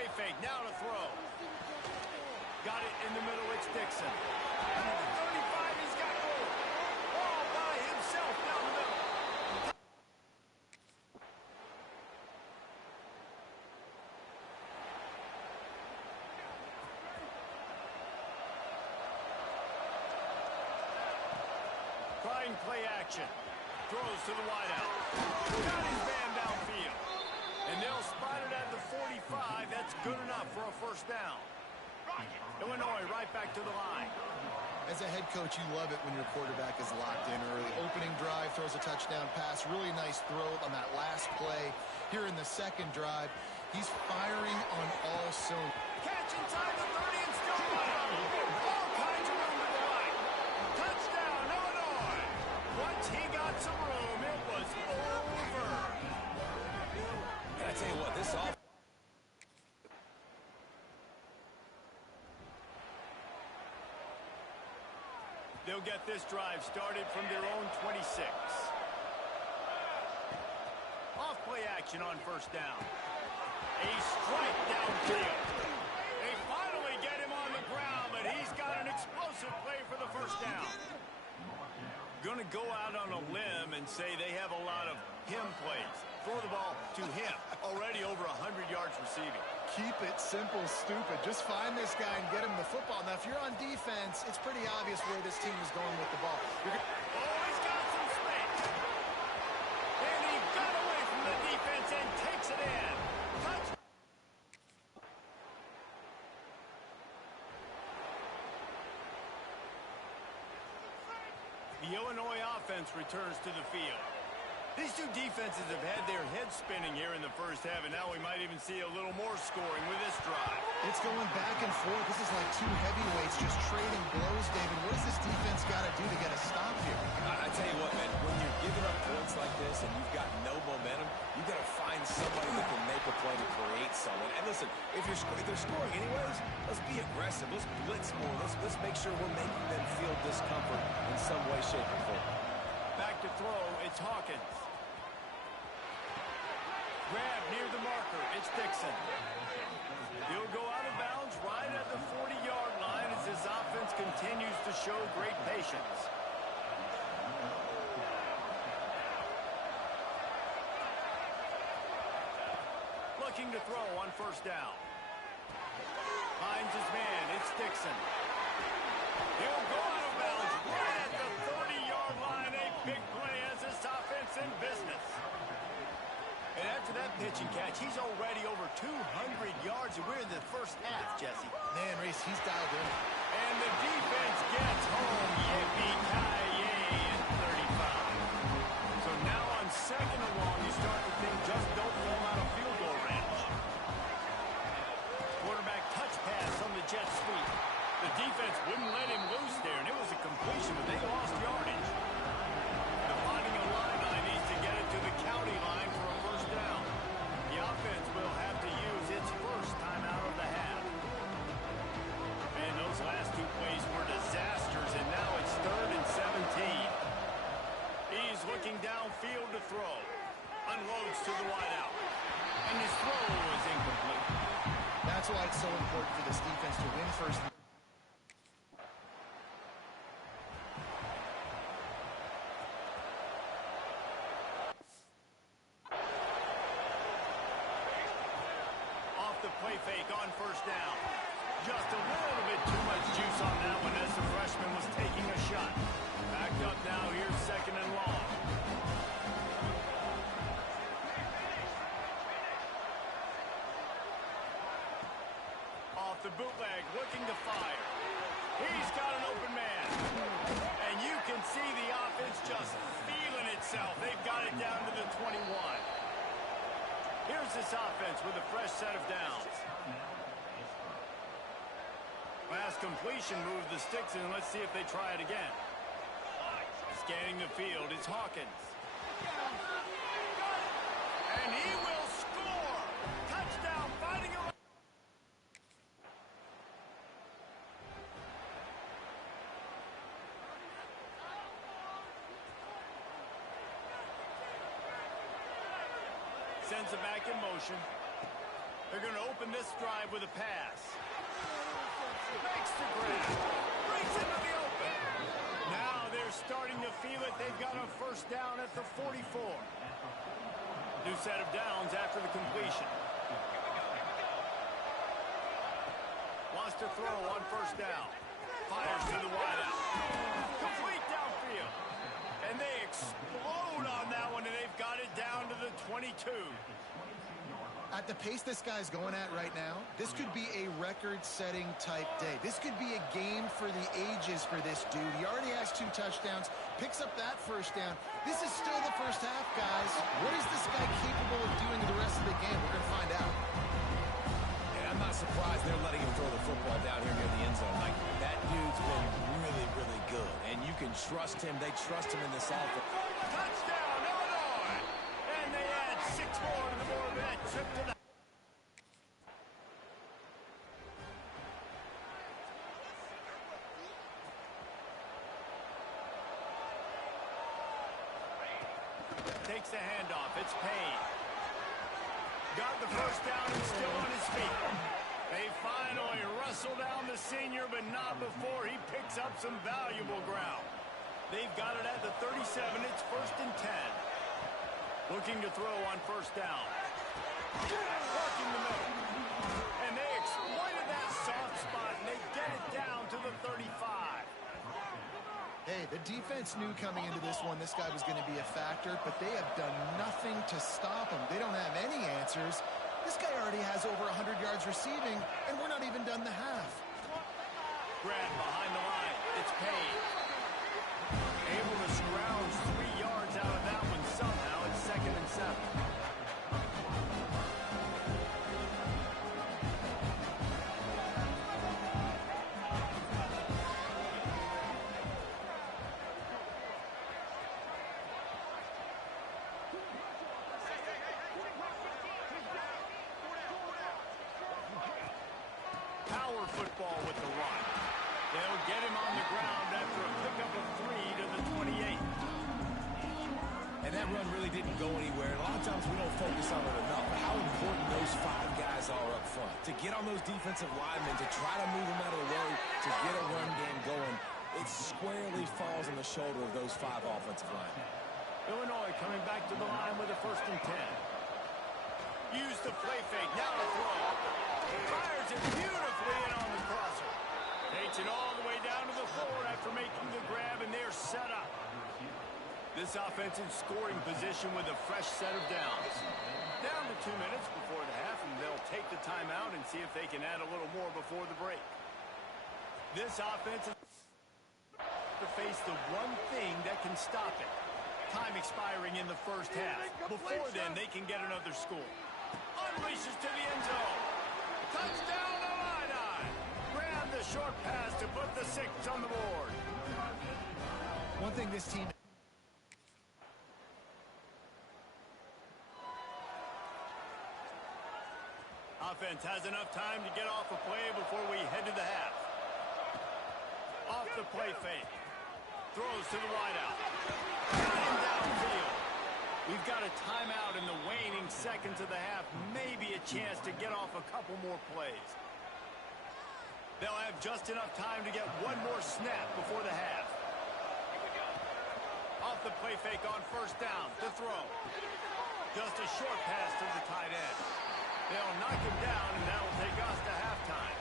play fake. Now to throw. Got it in the middle. It's Dixon. At the 35, he's got goal. All by himself down the middle. Trying play action. Throws to the wideout. Got his man downfield. And they'll spot it at the 45. That's good enough for a first down. Illinois right back to the line. As a head coach, you love it when your quarterback is locked in early. Opening drive, throws a touchdown pass. Really nice throw on that last play. Here in the second drive, he's firing on all cylinders. Catch inside the 30 and still running. All kinds of room to the right. Touchdown, Illinois. Once he got some room, it was over. I tell you what, this offense. They'll get this drive started from their own 26. Off play action on first down. A strike downfield. They finally get him on the ground, but he's got an explosive play for the first down. Gonna go out on a limb and say they have a lot of him plays. Throw the ball to him. Already over 100 yards receiving. Keep it simple, stupid. Just find this guy and get him the football. Now, if you're on defense, it's pretty obvious where this team is going with the ball. Oh, he's got some space. And he got away from the defense and takes it in. Touch. The Illinois offense returns to the field. These two defenses have had their heads spinning here in the first half, and now we might even see a little more scoring with this drive. It's going back and forth. This is like two heavyweights just trading blows, David. What does this defense got to do to get a stop here? I tell you what, man, when you're giving up points like this and you've got no momentum, you got to find somebody that can make a play to create someone. And listen, if they're scoring anyways, let's be aggressive. Let's blitz more. Let's make sure we're making them feel discomfort in some way, shape, or form. Back to throw, it's Hawkins. Grab near the marker, it's Dixon. He'll go out of bounds right at the 40-yard line as his offense continues to show great patience. Looking to throw on first down. Finds his man, it's Dixon. He'll go out of bounds right at the 30-yard line. A big play as this offense in business. And after that pitch and catch, he's already over 200 yards, and we're in the first half, Jesse. Man, Reese, he's dialed in. And the defense gets home. Yippee-ki-yay at 35. So now on second and long, you start to think just don't fall out of field goal range. Quarterback touch pass on the jet sweep. The defense wouldn't let him loose there, and it was a completion, but they lost yardage. Defining a line, needs to get it to the county line for a first down. The offense will have to use its first time out of the half. And those last two plays were disasters, and now it's 3rd and 17. He's looking downfield to throw. Unloads to the wideout. And his throw is incomplete. That's why it's so important for this defense to win first. The play fake on first down. Just a little bit too much juice on that one as the freshman was taking a shot. Backed up now, here's second and long. Off the bootleg, looking to fire. He's got an open man. And you can see the offense just feeling itself. They've got it down to the 21. Here's this offense with a fresh set of downs. Last completion moved the sticks in. Let's see if they try it again. Scanning the field, it's Hawkins. And he will score! Touchdown, fighting around. Sends it back in motion. They're going to open this drive with a pass. Makes the grab. Brings it to the open. Now they're starting to feel it. They've got a first down at the 44. New set of downs after the completion. Wants to throw on first down. Fires to the wideout. Complete downfield. And they explode on that one, and they've got it down to the 22. At the pace this guy's going at right now, this could be a record-setting type day. This could be a game for the ages for this dude. He already has 2 touchdowns, picks up that first down. This is still the first half, guys. What is this guy capable of doing the rest of the game? We're going to find out. And I'm not surprised they're letting him throw the football down here near the end zone. Like, that dude's been really, really good. And you can trust him. They trust him in this offense. Touchdown, Illinois! And they add 6 more to the board with that trip to the... Takes the handoff. It's Payne. Got the first down and still on his feet. They finally wrestle down the senior, but not before he picks up some valuable ground. They've got it at the 37. It's 1st and 10. Looking to throw on first down. Working the middle. And they exploited that soft spot, and they get it down to the 35. Hey, the defense knew coming into this one this guy was going to be a factor, but they have done nothing to stop him. They don't have any answers. This guy already has over 100 yards receiving, and we're not even done the half. Grab behind the line. It's Payne. Able to scrounge 3 yards out of that one somehow. It's 2nd and 7. Power football with the run. They'll get him on the ground after a pickup of 3 to the 28. And that run really didn't go anywhere. A lot of times we don't focus on it enough, but how important those 5 guys are up front. To get on those defensive linemen, to try to move them out of the way, to get a run game going, it squarely falls on the shoulder of those 5 offensive linemen. Illinois coming back to the line with a 1st and 10. Use the play fake. Now the throw. Fires it beautifully in on the crosser. Takes it all the way down to the 4 after making the grab, and they're set up. This offense in scoring position with a fresh set of downs. Down to 2 minutes before the half, and they'll take the timeout and see if they can add a little more before the break. This offense is to face the one thing that can stop it. Time expiring in the first half. Before then, they can get another score. Unleashes to the end zone. Touchdown, Illini! Grab the short pass to put the 6 on the board. One thing this team... Offense has enough time to get off a play before we head to the half. Off the play fake. Throws to the wideout. Got him downfield. We've got a timeout in the waning seconds of the half. Maybe a chance to get off a couple more plays. They'll have just enough time to get one more snap before the half. Off the play fake on first down to throw. Just a short pass to the tight end. They'll knock him down, and that will take us to halftime.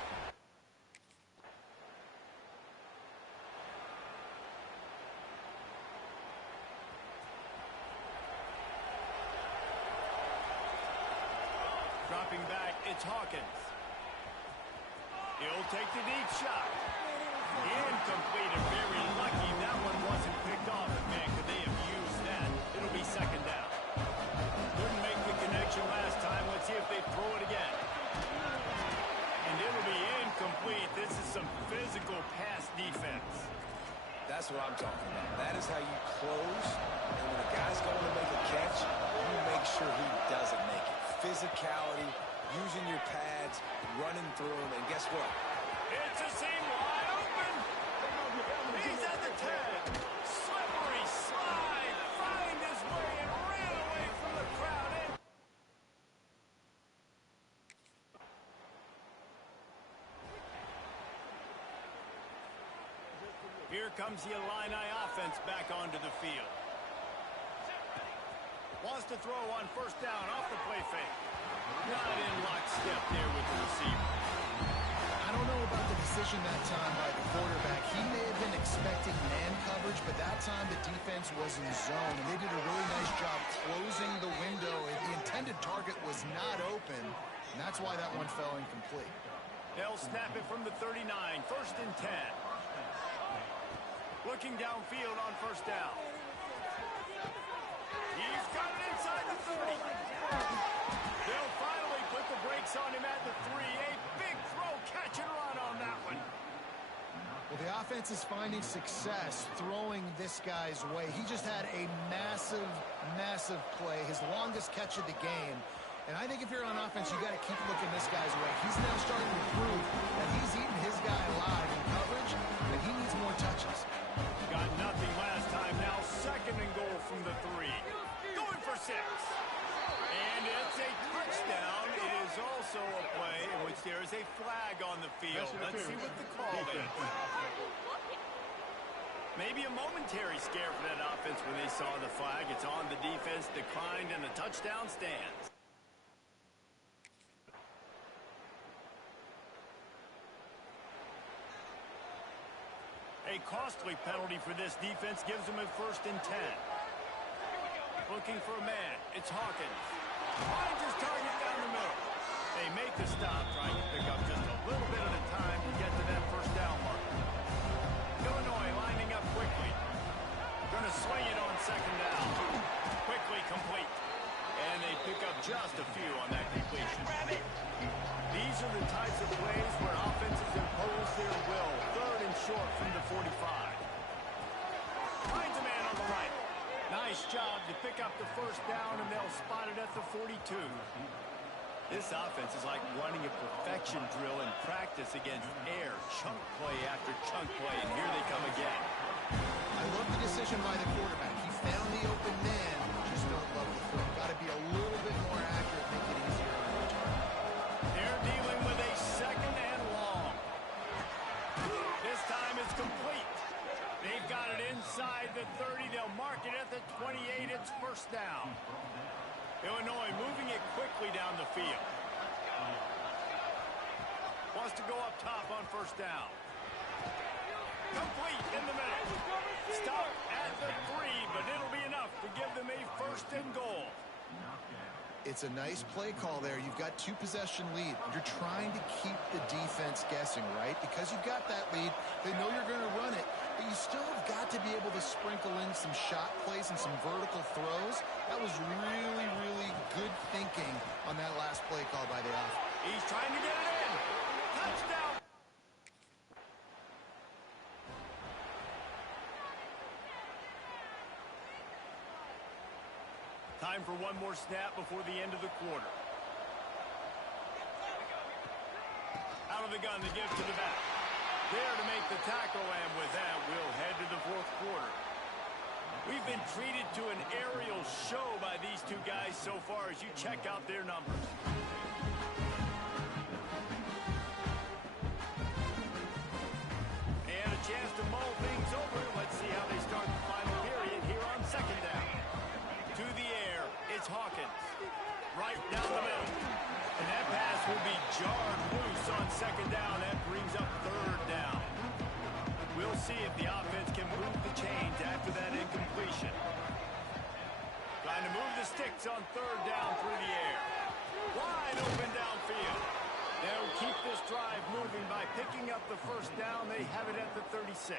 Dropping back, it's Hawkins. He'll take the deep shot. Incomplete and very lucky that one wasn't picked off. And man, could they have used that? It'll be 2nd down. Couldn't make the connection last time. Let's see if they throw it again. And it'll be incomplete. This is some physical pass defense. That's what I'm talking about. That is how you close. And when a guy's going to make a catch, you make sure he doesn't make it. Physicality, using your pads, running through them, and guess what? It's a seam wide open. He's at the 10. Slippery slide. Find his way and ran away from the crowd. Here comes the Illini offense back onto the field. Wants to throw on first down off the play fake. Not in lockstep there with the receiver. I don't know about the decision that time by the quarterback. He may have been expecting man coverage, but that time the defense was in zone, and they did a really nice job closing the window. The intended target was not open, and that's why that one fell incomplete. They'll snap it from the 39, 1st and 10. Looking downfield on first down. He's got it inside the 30. They'll finally put the brakes on him at the 3. A big throw, catch and run on that one. Well, the offense is finding success throwing this guy's way. He just had a massive, massive play, his longest catch of the game. And I think if you're on offense, you got to keep looking this guy's way. He's now starting to prove that he's eating his guy alive in coverage, and he needs more touches. Got nothing last time. Now 2nd and goal from the 3. Going for 6. And it's a touchdown. It is also a play in which there is a flag on the field. Let's see what the call is. Maybe a momentary scare for that offense when they saw the flag. It's on the defense, declined, and the touchdown stands. A costly penalty for this defense gives them a 1st and 10. Looking for a man. It's Hawkins. Finds his target down the middle. They make the stop, trying to pick up just a little bit at a time to get to that first down mark. Illinois lining up quickly. Going to swing it on 2nd down. Quickly complete. And they pick up just a few on that completion. These are the types of plays where offenses impose their will. 3rd and short from the 45. Finds a man on the right. Nice job to pick up the first down, and they'll spot it at the 42. This offense is like running a perfection drill in practice against air. Chunk play after chunk play, and here they come again. I love the decision by the quarterback. He found the open man. Just don't love the throw. Got to be a little bit more accurate, make it easier on the return. They're dealing with a 2nd and long. This time it's complete. They've got it inside the 30. They'll mark it at the 28. It's first down. Illinois moving it quickly down the field. Wants to go up top on first down. Complete in the middle. Stop at the 3, but it'll be enough to give them a 1st and goal. It's a nice play call there. You've got 2-possession lead. You're trying to keep the defense guessing, right? Because you've got that lead. They know you're going to run it, but you still have got to be able to sprinkle in some shot plays and some vertical throws. That was really, really good thinking on that last play call by the offense. He's trying to get it in. Touchdown. Time for one more snap before the end of the quarter. Out of the gun to give to the back. There to make the tackle, and with that, we'll head to the 4th quarter. We've been treated to an aerial show by these two guys so far as you check out their numbers. And a chance to mull things over. Let's see how they start the final period here on 2nd down. To the air, it's Hawkins. Right down the middle. And that pass will be jarred loose on 2nd down. That brings up 3rd down. We'll see if the offense can move the chains after that incompletion. Trying to move the sticks on 3rd down through the air. Wide open downfield. They'll keep this drive moving by picking up the first down. They have it at the 36.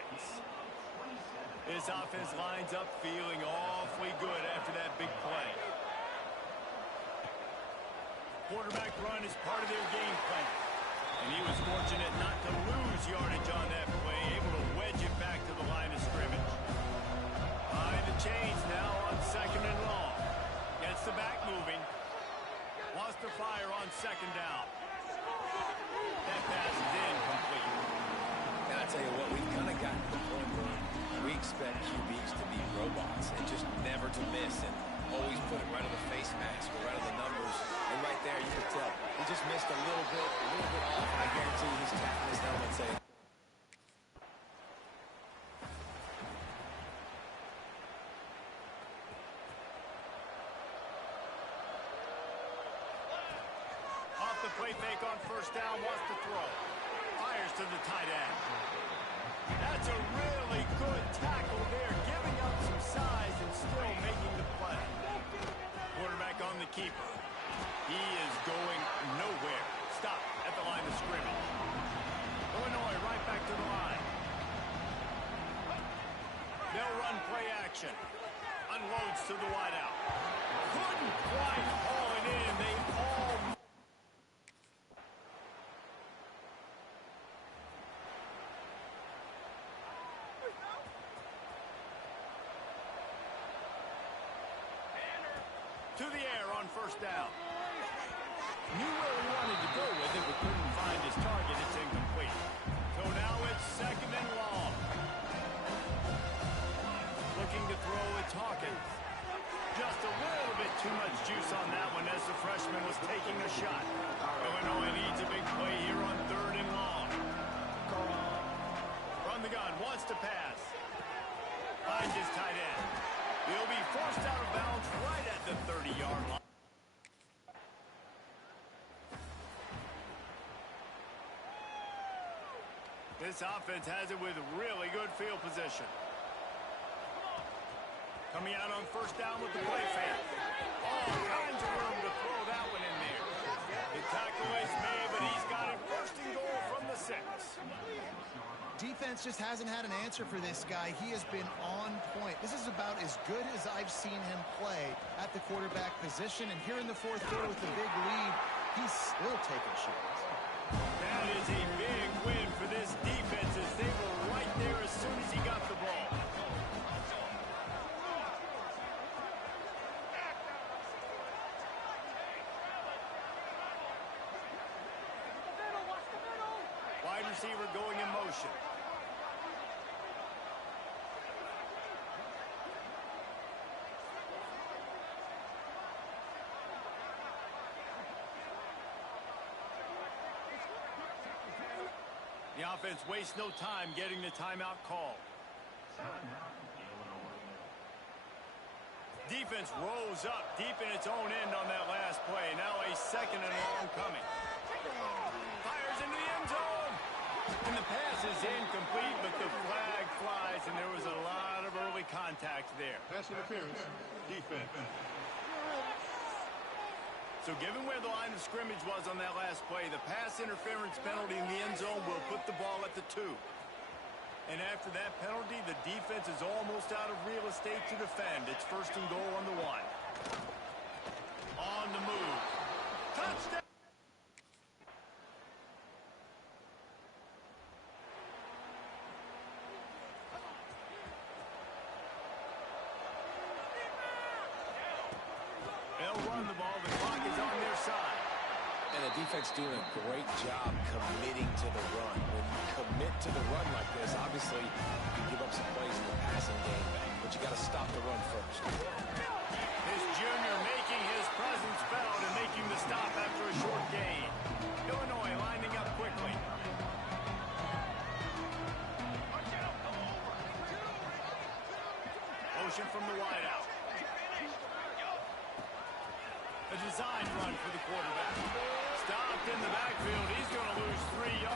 This offense lines up feeling awfully good after that big play. Quarterback run is part of their game plan. And he was fortunate not to lose yardage on that play, able to wedge it back to the line of scrimmage. Behind the chains now on 2nd and long. Gets the back moving. Wants to fire on 2nd down. That pass is incomplete. And I tell you what, we've kind of gotten to the point where we expect QBs to be robots and just never to miss and always put it right on the face mask or right on the numbers. And right there, you could tell he just missed a little bit off. And I guarantee he's tapping his helmet saying, first down, wants to throw. Fires to the tight end. That's a really good tackle there, giving up some size and still making the play. Quarterback on the keeper. He is going nowhere. Stop at the line of scrimmage. Illinois right back to the line. They'll run play action. Unloads to the wideout. Couldn't quite haul it in. They all... to the air on first down. Knew where he wanted to go with it, but couldn't find his target. It's incomplete. So now it's second and long. Looking to throw, it's Hawkins. Just a little bit too much juice on that one as the freshman was taking a shot. Illinois needs a big play here on third and long. From the gun, wants to pass. Finds his tight end. He'll be forced out of bounds right at the 30-yard line. This offense has it with really good field position. Coming out on first down with the play fake. All kinds of room to throw that one in there. The tackle is made, but he's got it first and goal from the 6. Defense just hasn't had an answer for this guy. He has been on point. This is about as good as I've seen him play at the quarterback position. And here in the fourth quarter with a big lead, he's still taking shots. That is a big win for this defense as they were right there as soon as he got the ball. Wide receiver going in motion. The offense wastes no time getting the timeout call. Defense rose up deep in its own end on that last play. Now a second and long coming. Fires into the end zone. And the pass is incomplete, but the flag flies, and there was a lot of early contact there. Pass interference. Defense. So given where the line of scrimmage was on that last play, the pass interference penalty in the end zone will put the ball at the 2. And after that penalty, the defense is almost out of real estate to defend. It's first and goal on the 1. On the move. Touchdown! They'll run the ball. The clock is on their side. And the defense doing a great job committing to the run. When you commit to the run like this, obviously you give up some plays in the passing game, but you got to stop the run first. This junior making his presence felt and making the stop after a short gain. Illinois lining up quickly. Motion from the wideout. A design run for the quarterback. Stopped in the backfield. He's going to lose 3 yards.